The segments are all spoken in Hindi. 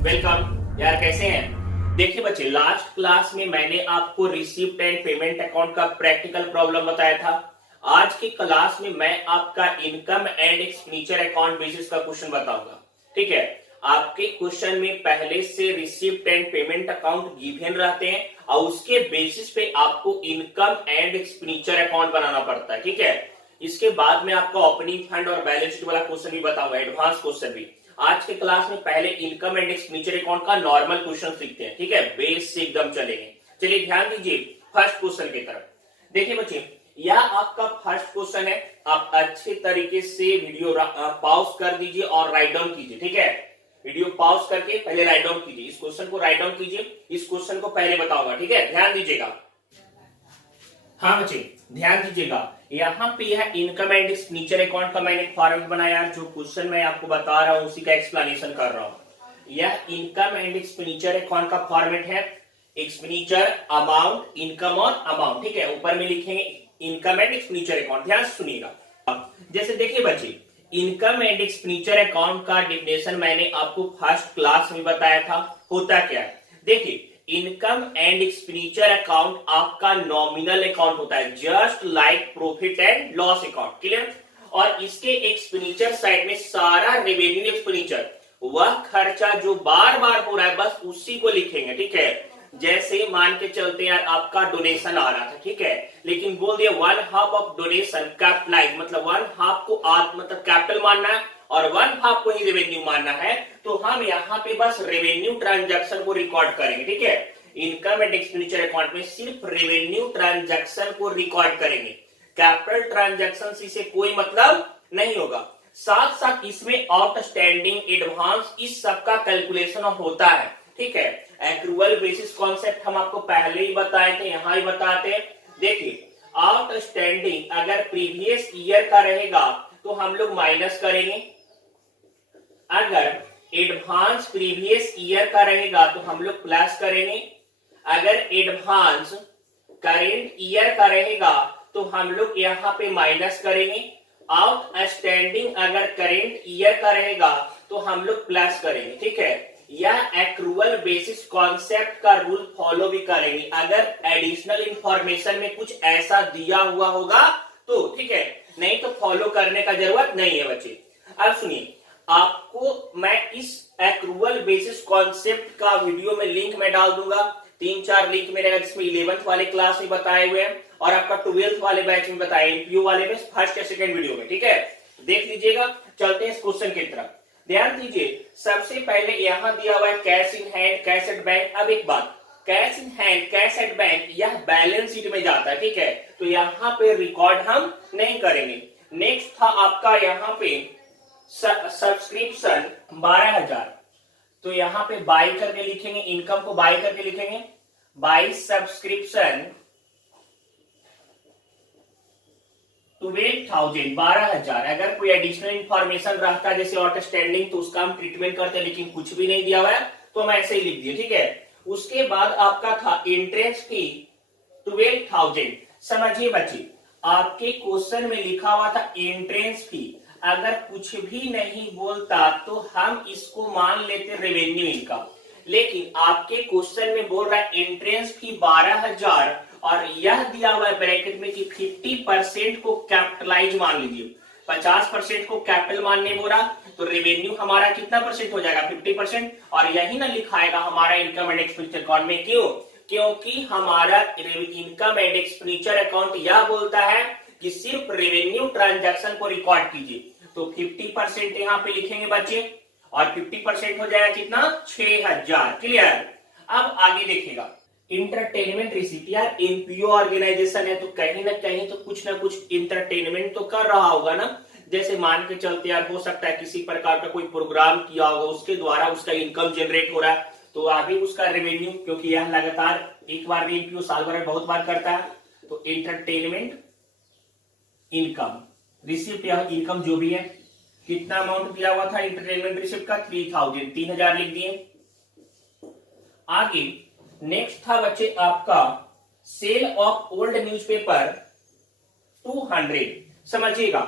वेलकम यार, कैसे हैं? देखिए बच्चे, लास्ट क्लास में मैंने आपको रिसीप्ट एंड पेमेंट अकाउंट का प्रैक्टिकल प्रॉब्लम बताया था। आज की क्लास में मैं आपका income and expenditure account basis का क्वेश्चन बताऊंगा। ठीक है, आपके क्वेश्चन में पहले से receipt and payment account given रहते हैं और उसके बेसिस पे आपको इनकम एंड एक्सपेंडिचर अकाउंट बनाना पड़ता है। ठीक है, इसके बाद में आपको ओपनिंग फंड और बैलेंस शीट वाला क्वेश्चन भी बताऊंगा, एडवांस क्वेश्चन भी। आज के क्लास में पहले इनकम एंड एक्सपेंडिचर अकाउंट का नॉर्मल क्वेश्चन सीखते हैं। ठीक है, बेस से एकदम चलेंगे। चलिए ध्यान दीजिए फर्स्ट क्वेश्चन की तरफ। देखिए बच्चे, यह आपका फर्स्ट क्वेश्चन है। आप अच्छे तरीके से वीडियो पॉज कर दीजिए और राइट डाउन कीजिए। ठीक है, वीडियो पॉज करके पहले राइट डाउन कीजिए, इस क्वेश्चन को राइट डाउन कीजिए, इस क्वेश्चन को पहले बताऊंगा। ठीक है, ध्यान दीजिएगा। हाँ बच्चे ध्यान दीजिएगा, यहाँ पे यह इनकम एंड एक्सपेंडिचर अकाउंट का मैंने फॉर्मेट बनाया। जो क्वेश्चन मैं आपको बता रहा हूँ उसी का एक्सप्लेनेशन कर रहा हूँ। यह इनकम एंड एक्सपेंडिचर अकाउंट का फॉर्मेट है। एक्सपेंडिचर अमाउंट, इनकम और अमाउंट। ठीक है, ऊपर में लिखेंगे इनकम एंड एक्सपेंडिचर अकाउंट। ध्यान से सुनिएगा। जैसे देखिए बच्चे, इनकम एंड एक्सपेंडिचर अकाउंट का डिफिनेशन मैंने आपको फर्स्ट क्लास में बताया था। होता क्या है, देखिए इनकम एंड एक्सपेंडिचर अकाउंट आपका नॉमिनल अकाउंट होता है, just like profit and loss account. Clear? और इसके एक्सपेंडिचर साइड में सारा रेवेन्यू एक्सपेंडिचर, वह खर्चा जो बार बार हो रहा है बस उसी को लिखेंगे। ठीक है, जैसे मान के चलते यार आपका डोनेशन आ रहा था, ठीक है, लेकिन बोल दिया 1/2 ऑफ डोनेशन कैपिटलाइज, मतलब 1/2 को मतलब कैपिटल मानना है और 1/2 को ही रेवेन्यू मानना है। तो हम यहाँ पे बस रेवेन्यू ट्रांजैक्शन को रिकॉर्ड करेंगे। ठीक है, इनकम एंड एक्सपेंडिचर अकाउंट में सिर्फ रेवेन्यू ट्रांजैक्शन को रिकॉर्ड करेंगे। कैपिटल ट्रांजैक्शन से कोई मतलब नहीं होगा। साथ साथ इसमें आउटस्टैंडिंग, एडवांस, इस सब का कैलकुलेशन होता है। ठीक है, एक्रूअल बेसिस कॉन्सेप्ट हम आपको पहले ही बताए थे, यहां ही बताते हैं। देखिए आउटस्टैंडिंग अगर प्रीवियस ईयर का रहेगा तो हम लोग माइनस करेंगे, अगर एडवांस प्रीवियस ईयर का रहेगा तो हम लोग प्लस करेंगे, अगर एडवांस करेंट ईयर का रहेगा तो हम लोग यहाँ पे माइनस करेंगे, आउटस्टैंडिंग अगर करेंट ईयर का रहेगा तो हम लोग प्लस करेंगे। ठीक है, यह एक्रूअल बेसिस कॉन्सेप्ट का रूल फॉलो भी करेंगे अगर एडिशनल इंफॉर्मेशन में कुछ ऐसा दिया हुआ होगा तो। ठीक है, नहीं तो फॉलो करने का जरूरत नहीं है बच्चे। अब सुनिए, आपको मैं इस एक्रूअल बेसिस कॉन्सेप्ट का वीडियो में लिंक में डाल दूंगा। 3-4 लिंक मेरे जिसमें 11th वाले क्लास में बताए हुए हैं और आपका 12th वाले बैच में बताए, एमपीयू वाले में फर्स्ट या सेकंड वीडियो में। ठीक है, देख लीजिएगा। चलते हैं इस क्वेश्चन की तरफ। ध्यान दीजिए, सबसे पहले यहां दिया हुआ है cash in hand, cash at bank. अब एक बात, cash in hand, cash at bank, यह बैलेंस शीट में जाता है। ठीक है, तो यहाँ पे रिकॉर्ड हम नहीं करेंगे। नेक्स्ट था आपका यहाँ पे सब्सक्रिप्शन 12,000, तो यहाँ पे बाई करके लिखेंगे, इनकम को बाई करके लिखेंगे, बाई सब्सक्रिप्शन 12,000, 12,000। अगर कोई एडिशनल इंफॉर्मेशन रहता जैसे आउटस्टैंडिंग तो उसका हम ट्रीटमेंट करते हैं, लेकिन कुछ भी नहीं दिया हुआ है तो हम ऐसे ही लिख दिए। ठीक है, उसके बाद आपका था इंटरेस्ट फी 12,000। समझिए बच्चे, आपके क्वेश्चन में लिखा हुआ था इंटरेस्ट फी, अगर कुछ भी नहीं बोलता तो हम इसको मान लेते रेवेन्यू इनकम, लेकिन आपके क्वेश्चन में बोल रहा है इंटरेस्ट फी 12,000 और यह दिया हुआ है ब्रैकेट में कि 50% को कैपिटलाइज मान लीजिए, 50% को कैपिटल मानने बोला तो रेवेन्यू हमारा कितना परसेंट हो जाएगा, 50%। और यही ना लिखाएगा हमारा इनकम एंड एक्सपेंडिचर अकाउंट में। क्यों? क्योंकि हमारा इनकम एंड एक्सपेंडिचर अकाउंट यह बोलता है कि सिर्फ रेवेन्यू ट्रांजैक्शन को रिकॉर्ड कीजिए। तो 50% यहाँ पे लिखेंगे बच्चे और 50% हो जाएगा कितना, 6,000। क्लियर? अब आगे देखिएगा, इंटरटेनमेंट रिसीप्ट। यार एनपीओ ऑर्गेनाइजेशन है तो कहीं ना कहीं तो कुछ ना कुछ इंटरटेनमेंट तो कर रहा होगा ना। जैसे मान के चलते यार, हो सकता है किसी प्रकार का कोई प्रोग्राम किया होगा, उसके द्वारा उसका इनकम जनरेट हो रहा है तो आगे उसका रेवेन्यू, क्योंकि यह लगातार एक बार भी एनपीओ साल भर में बहुत बार करता है, तो इंटरटेनमेंट इनकम रिसिप्ट या इनकम जो भी है, कितना अमाउंट दिया हुआ था इंटरटेनमेंट रिसिप्ट का, 3,000, 3,000 लिख दिए। आगे नेक्स्ट था बच्चे आपका सेल ऑफ ओल्ड न्यूज़पेपर 200। समझिएगा,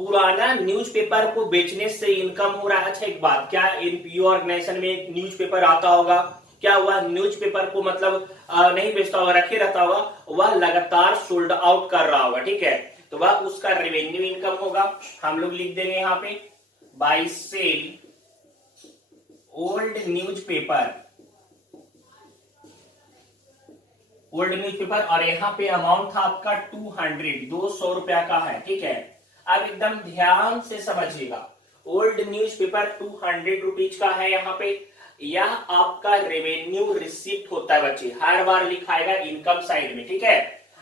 पुराना न्यूज़पेपर को बेचने से इनकम हो रहा है। अच्छा एक बात, क्या एनपीओ ऑर्गेनाइजेशन में न्यूज़पेपर आता होगा, क्या वह न्यूज़पेपर को मतलब नहीं बेचता होगा, रखे रहता होगा, वह लगातार सोल्ड आउट कर रहा होगा, ठीक है, तो वह उसका रेवेन्यू इनकम होगा। हम लोग लिख देंगे यहाँ पे buy sell old newspaper, old newspaper, और यहाँ पे अमाउंट था आपका 200 रुपया का है, ठीक है। अब एकदम ध्यान से समझिएगा, ओल्ड न्यूज़पेपर 200 रुपीज का है। यहाँ पे यह आपका रेवेन्यू रिसिप्ट होता है बच्चे, हर बार लिखाएगा इनकम साइड में, ठीक है।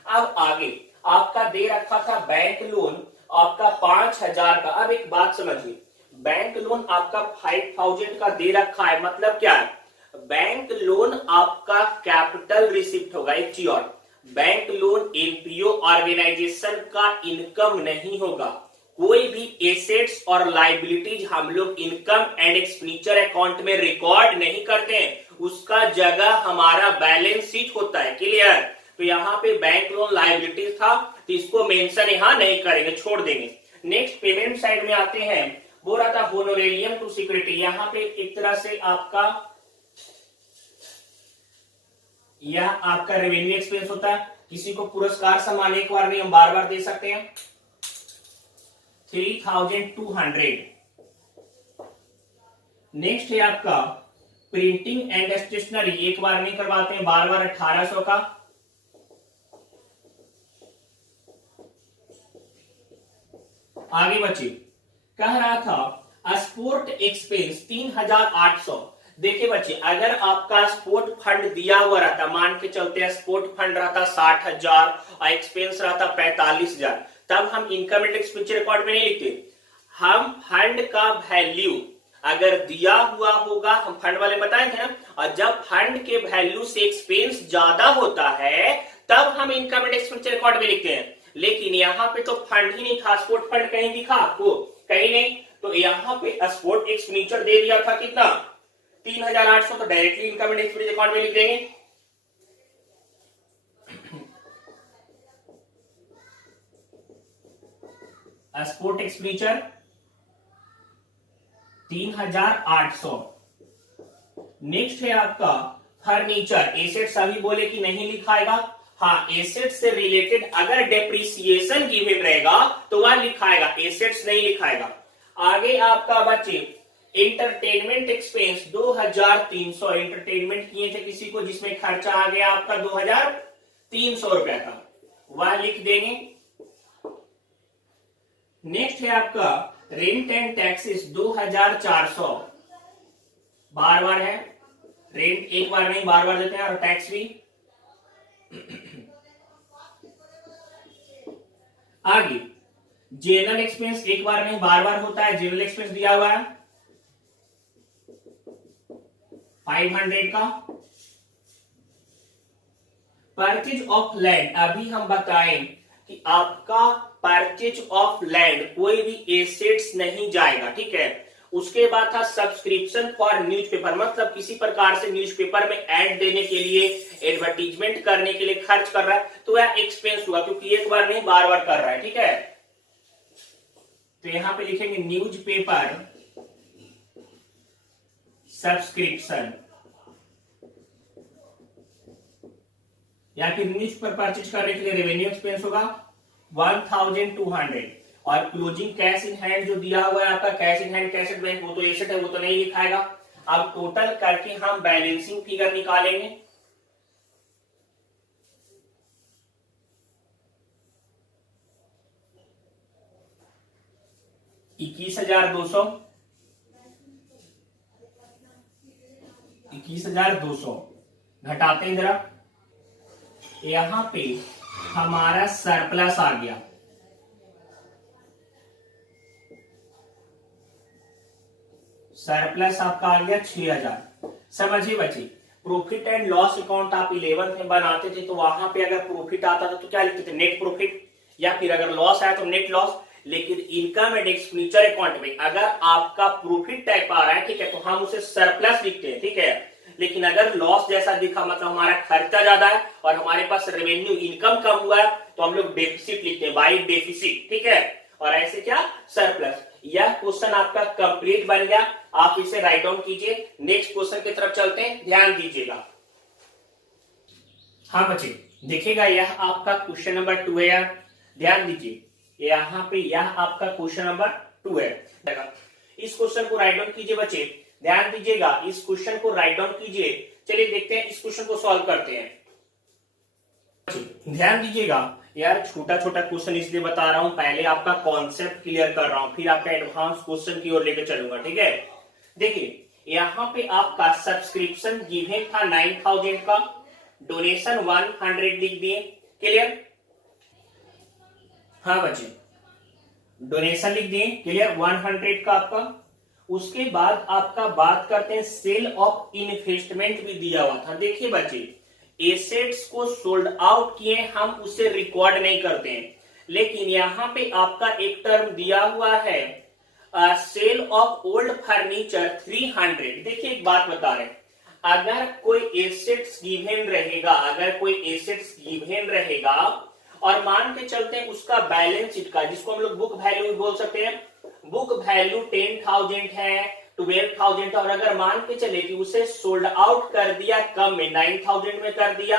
अब आगे आपका दे रखा था बैंक लोन आपका 5000 का। अब एक बात समझिए, बैंक लोन आपका 5000 का दे रखा है, मतलब क्या है, बैंक लोन आपका कैपिटल रिसिप्ट होगा। एक चीज और, बैंक लोन एनपीओ ऑर्गेनाइजेशन का इनकम नहीं होगा। कोई भी एसेट्स और लाइबिलिटीज हम लोग इनकम एंड एक्सपेंडिचर अकाउंट में रिकॉर्ड नहीं करते हैं, उसका जगह हमारा बैलेंस शीट होता है। क्लियर? तो यहाँ पे बैंक लोन लाइबिलिटीज था, तो इसको मेंशन यहाँ नहीं करेंगे, छोड़ देंगे। नेक्स्ट पेमेंट साइड में आते हैं, वो रहा था होनोरेरियम टू सिक्योरिटी। यहाँ पे एक तरह से आपका यह आपका रेवेन्यू एक्सपेंस होता है। किसी को पुरस्कार सम्मान एक बार नहीं, हम बार बार दे सकते हैं। 3200। नेक्स्ट है आपका प्रिंटिंग एंड स्टेशनरी, एक बार नहीं करवाते हैं, बार बार 1800 का। आगे बच्चे कह रहा था स्पोर्ट एक्सपेंस 3800। देखिए बच्चे, अगर आपका स्पोर्ट फंड दिया हुआ रहता, मान के चलते हैं स्पोर्ट फंड रहता 60,000 और एक्सपेंस रहता 45,000, तब हम इनकम एंड एक्सपेंडिचर रिकॉर्ड में नहीं लिखते। हम फंड का वैल्यू अगर दिया हुआ होगा, हम फंड वाले बताए थे ना, और जब फंड के वैल्यू से एक्सपेंस ज्यादा होता है तब हम इनकम एंड एक्सपेंडिचर रिकॉर्ड में लिखते हैं। लेकिन यहाँ पे तो फंड ही नहीं था, स्पोर्ट फंड कहीं दिखा आपको? कहीं नहीं। तो यहाँ पे स्पोर्ट एक्सपेंडिचर दे दिया था कितना, 3800, तो directly income and expenditure account में लिख देंगे। Sport expenditure 3800। नेक्स्ट है आपका फर्नीचर। एसेट्स अभी बोले कि नहीं लिखाएगा, हाँ एसेट से रिलेटेड अगर डेप्रिसिएशन गिवन रहेगा तो वह लिखाएगा, एसेट्स नहीं लिखाएगा। आगे आपका बच्चे एंटरटेनमेंट एक्सपेंस 2300, एंटरटेनमेंट किए थे किसी को जिसमें खर्चा आ गया आपका 2300 रुपया का, वह लिख देंगे। नेक्स्ट है आपका रेंट एंड टैक्सेस 2400, बार बार है, रेंट एक बार नहीं बार बार देते हैं, और टैक्स भी। आगे जनरल एक्सपेंस एक बार नहीं बार बार होता है, जनरल एक्सपेंस दिया हुआ है 500 का। परचेज ऑफ लैंड, अभी हम बताएं कि आपका परचेज ऑफ लैंड कोई भी एसेट्स नहीं जाएगा, ठीक है। उसके बाद था सब्सक्रिप्शन फॉर न्यूज़पेपर, मतलब किसी प्रकार से न्यूज़पेपर में ऐड देने के लिए, एडवर्टीजमेंट करने के लिए खर्च कर रहा है, तो वह एक्सपेंस हुआ, क्योंकि एक बार नहीं बार बार कर रहा है, ठीक है। तो यहां पे लिखेंगे न्यूज़पेपर सब्सक्रिप्शन, या फिर न्यूज़पेपर परचेज करने के लिए रेवेन्यू एक्सपेंस होगा 1200। और क्लोजिंग कैश इन हैंड जो दिया हुआ है आपका, cash in hand cash bank, वो तो एसेट है, वो तो नहीं लिखाएगा। अब टोटल करके हम बैलेंसिंग फिगर निकालेंगे। $21,200, 21,200 घटाते हैं जरा, यहां पे हमारा सरप्लस आ गया, सरप्लस आपका आ गया 6000। समझिए बच्चे, प्रॉफिट एंड लॉस अकाउंट आप 11th में बनाते थे, तो वहां पे अगर प्रॉफिट आता था तो क्या लिखते थे, नेट प्रॉफिट, या फिर अगर लॉस आया तो नेट लॉस। लेकिन इनकम एंड एक्सपेंडिचर अकाउंट में अगर आपका प्रॉफिट टाइप आ रहा है, ठीक है, तो हम उसे सरप्लस लिखते हैं, ठीक है। लेकिन अगर लॉस जैसा दिखा, मतलब हमारा खर्चा ज्यादा है और हमारे पास रेवेन्यू इनकम कम हुआ है, तो हम लोग डेफिसिट लिखते हैं, बाई डेफिसिट, ठीक है। और ऐसे क्या सरप्लस। यह क्वेश्चन आपका कंप्लीट बन गया, आप इसे राइट डाउन कीजिए। नेक्स्ट क्वेश्चन की तरफ चलते हैं, ध्यान दीजिएगा। हाँ बच्चे देखिएगा, यह आपका क्वेश्चन नंबर 2 है यार, ध्यान दीजिए। यहाँ पे यह आपका क्वेश्चन नंबर 2 है। इस क्वेश्चन को राइट डाउन कीजिए बच्चे, ध्यान दीजिएगा, इस क्वेश्चन को राइट डाउन कीजिए। चलिए देखते हैं इस क्वेश्चन को सॉल्व करते हैं। ध्यान दीजिएगा यार, छोटा छोटा क्वेश्चन इसलिए बता रहा हूं, पहले आपका कॉन्सेप्ट क्लियर कर रहा हूं, फिर आपका एडवांस क्वेश्चन की ओर लेकर चलूंगा, ठीक है। देखिए यहाँ पे आपका सब्सक्रिप्शन गिवन था 9000 का, डोनेशन 100 लिख दिए, क्लियर। हाँ बच्चे डोनेशन लिख दिए, क्लियर, 100 का आपका। उसके बाद आपका बात करते हैं सेल ऑफ इन्वेस्टमेंट भी दिया हुआ था। देखिए बच्चे, एसेट्स को सोल्ड आउट किए हम उसे रिकॉर्ड नहीं करते हैं, लेकिन यहां पे आपका एक टर्म दिया हुआ है सेल ऑफ ओल्ड फर्नीचर 300। देखिए एक बात बता रहे हैं, अगर कोई एसेट्स गिवन रहेगा, अगर कोई एसेट्स गिवन रहेगा और मान के चलते हैं उसका बैलेंस शीट का, जिसको हम लोग बुक वैल्यू बोल सकते हैं, बुक वैल्यू 10,000 है, 12,000 और अगर मान के चले कि उसे सोल्ड आउट कर दिया कम में, 9,000 में कर दिया,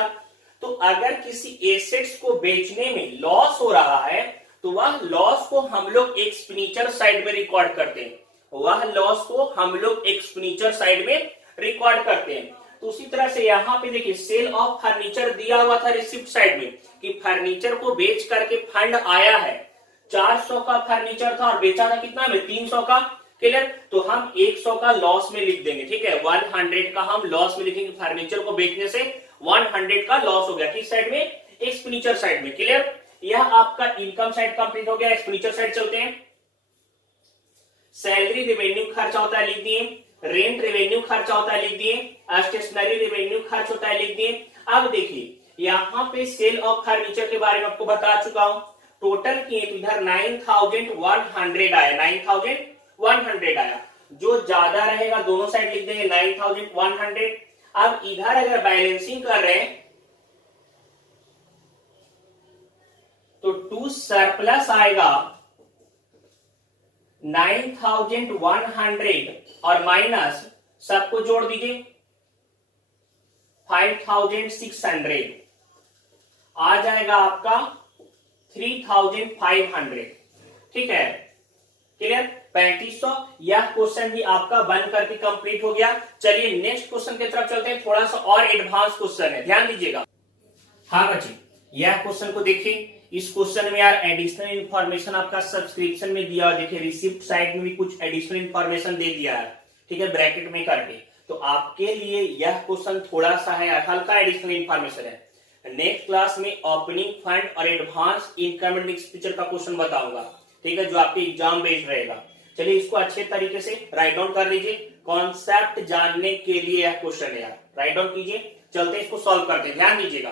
तो अगर किसी एसेट्स को बेचने में लॉस हो रहा है तो वह लॉस को हम लोग एक्सपेंडिचर साइड में रिकॉर्ड करते हैं, वह लॉस को हम लोग एक्सपेंडिचर साइड में रिकॉर्ड करते हैं। तो उसी तरह से यहाँ पे देखिए सेल ऑफ फर्नीचर दिया हुआ था रिसिप्ट साइड में कि फर्नीचर को बेच करके फंड आया है, 400 का फर्नीचर था और बेचा था कितना में, 300 का, क्लियर। तो हम 100 का लॉस में लिख देंगे, ठीक है, 100 का हम लॉस में लिखेंगे, फर्नीचर को बेचने से 100 का लॉस हो गया, किस साइड में, एक्सपेंडिचर साइड में, क्लियर। यह आपका इनकम साइड कंप्लीट हो गया। एक्सपेंडिचर साइड चलते हैं। सैलरी रेवेन्यू खर्चा होता है लिख दिए, रेंट रेवेन्यू खर्चा होता है लिख दिए, स्टेशनरी रेवेन्यू खर्च होता है लिख दिए। अब देखिए यहाँ पे सेल ऑफ फर्नीचर के बारे में आपको बता चुका हूं, टोटल किए तो इधर 9,100 आया, 9,100 आया, जो ज्यादा रहेगा दोनों साइड लिख देंगे 9,100। अब इधर अगर बैलेंसिंग कर रहे हैं तो टू सरप्लस आएगा 9,100 और माइनस सबको जोड़ दीजिए 5,600, आ जाएगा आपका 3,500, ठीक है, क्लियर, 3500। यह क्वेश्चन भी आपका बन करके कंप्लीट हो गया। चलिए नेक्स्ट क्वेश्चन की तरफ चलते हैं, थोड़ा सा और एडवांस क्वेश्चन है, ध्यान दीजिएगा। हाँ बच्चे यह क्वेश्चन को देखिए, इस क्वेश्चन में यार एडिशनल इंफॉर्मेशन आपका सब्सक्रिप्शन में दिया, देखिए रिसिप्ट साइड में भी कुछ एडिशनल इंफॉर्मेशन दे दिया है, ठीक है, ब्रैकेट में करके। तो आपके लिए यह क्वेश्चन थोड़ा सा है, हल्का एडिशनल इंफॉर्मेशन है। नेक्स्ट क्लास में ओपनिंग फंड और एडवांस इनकम एंड एक्सपेंडिचर का क्वेश्चन बताऊंगा, ठीक है, जो आपके एग्जाम बेस्ड रहेगा। चलिए इसको अच्छे तरीके से राइट डाउन कर लीजिए, कॉन्सेप्ट जानने के लिए यह क्वेश्चन है यार, राइट डाउन कीजिए। चलते इसको सॉल्व करते हैं, ध्यान दीजिएगा।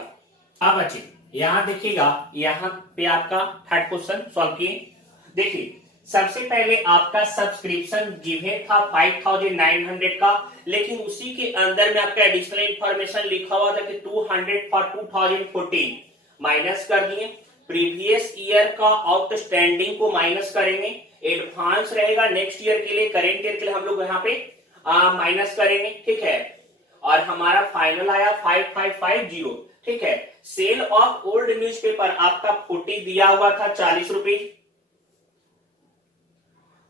अब बच्चे यहां देखिएगा, यहाँ पे आपका थर्ड क्वेश्चन सॉल्व किए। देखिए सबसे पहले आपका सब्सक्रिप्शन गिवन था 5,900 का, लेकिन उसी के अंदर में आपका एडिशनल इंफॉर्मेशन लिखा हुआ था कि 200 फॉर 2014, माइनस कर दिए। प्रीवियस ईयर का आउटस्टैंडिंग को माइनस करेंगे, एडवांस रहेगा नेक्स्ट ईयर के लिए, करेंट ईयर के लिए हम लोग यहाँ पे माइनस करेंगे, ठीक है, और हमारा फाइनल आया 5550, ठीक है। सेल ऑफ ओल्ड न्यूज़पेपर आपका 40 दिया हुआ था, 40 रुपए।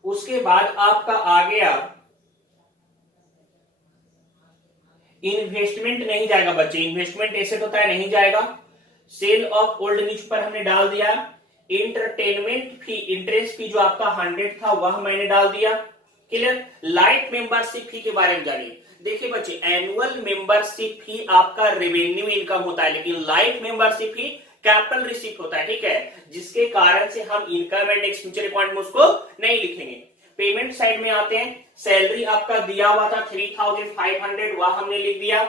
उसके बाद आपका आ गया इन्वेस्टमेंट, नहीं जाएगा बच्चे, इन्वेस्टमेंट एसेट होता है, नहीं जाएगा। सेल ऑफ ओल्ड न्यूज़पेपर हमने डाल दिया। इंटरटेनमेंट फी, इंटरेस्ट फी जो आपका 100 था वह मैंने डाल दिया, क्लियर। लाइफ मेंबरशिप फी के बारे में जानिए। देखिए बच्चे एनुअल मेंबरशिप फी आपका रेवेन्यू इनकम होता है, लेकिन life membership fee capital receipt होता है, ठीक है, जिसके कारण से हम इनकम एंड एक्सपेंडिचर अकाउंट में उसको नहीं लिखेंगे। पेमेंट साइड में आते हैं, सैलरी आपका दिया हुआ था 3,500, वह हमने लिख दिया।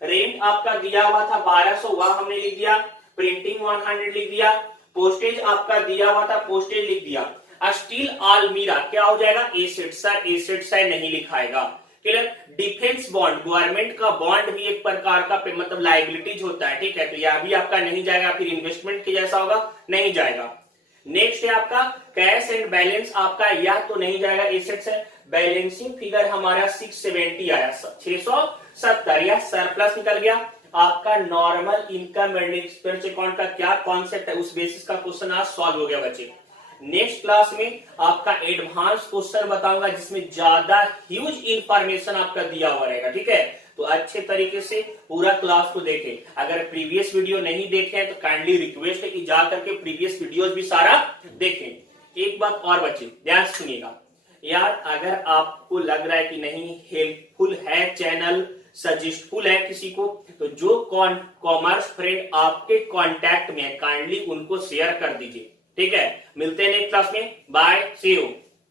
रेंट आपका दिया हुआ था 1,200, वह हमने लिख दिया। प्रिंटिंग 100 लिख दिया। पोस्टेज आपका दिया हुआ था, पोस्टेज लिख दिया। स्टील अलमीरा क्या हो जाएगा, एसेट, सर एसेट साइड नहीं लिखाएगा, क्लियर। डिफेंस बॉन्ड, गवर्नमेंट का बॉन्ड भी एक प्रकार का मतलब लाइबिलिटीज होता है, ठीक है, तो यह भी आपका नहीं जाएगा, फिर इन्वेस्टमेंट के जैसा होगा, नहीं जाएगा। नेक्स्ट है आपका कैश एंड बैलेंस, आपका यह तो नहीं जाएगा, एसेट्स है। बैलेंसिंग फिगर हमारा 670 आया, 670, यह सरप्लस निकल गया। आपका normal income and expense account का क्या कॉन्सेप्ट है, उस बेसिस का क्वेश्चन आज सॉल्व हो गया बच्चे। नेक्स्ट क्लास में आपका एडवांस क्वेश्चन बताऊंगा जिसमें ज्यादा ह्यूज इंफॉर्मेशन आपका दिया हुआ रहेगा, ठीक है। तो अच्छे तरीके से पूरा क्लास को देखें। अगर प्रीवियस वीडियो नहीं देखे हैं तो काइंडली रिक्वेस्ट है कि जा करके प्रीवियस वीडियोस भी सारा देखें। एक बात और बच्चे ध्यान सुनिएगा यार, अगर आपको लग रहा है कि नहीं हेल्पफुल है चैनल, सजेस्टफुल है किसी को, तो जो कॉमर्स फ्रेंड आपके कांटेक्ट में है काइंडली उनको शेयर कर दीजिए, ठीक है। मिलते हैं नेक्स्ट क्लास में, बाय, सी यू।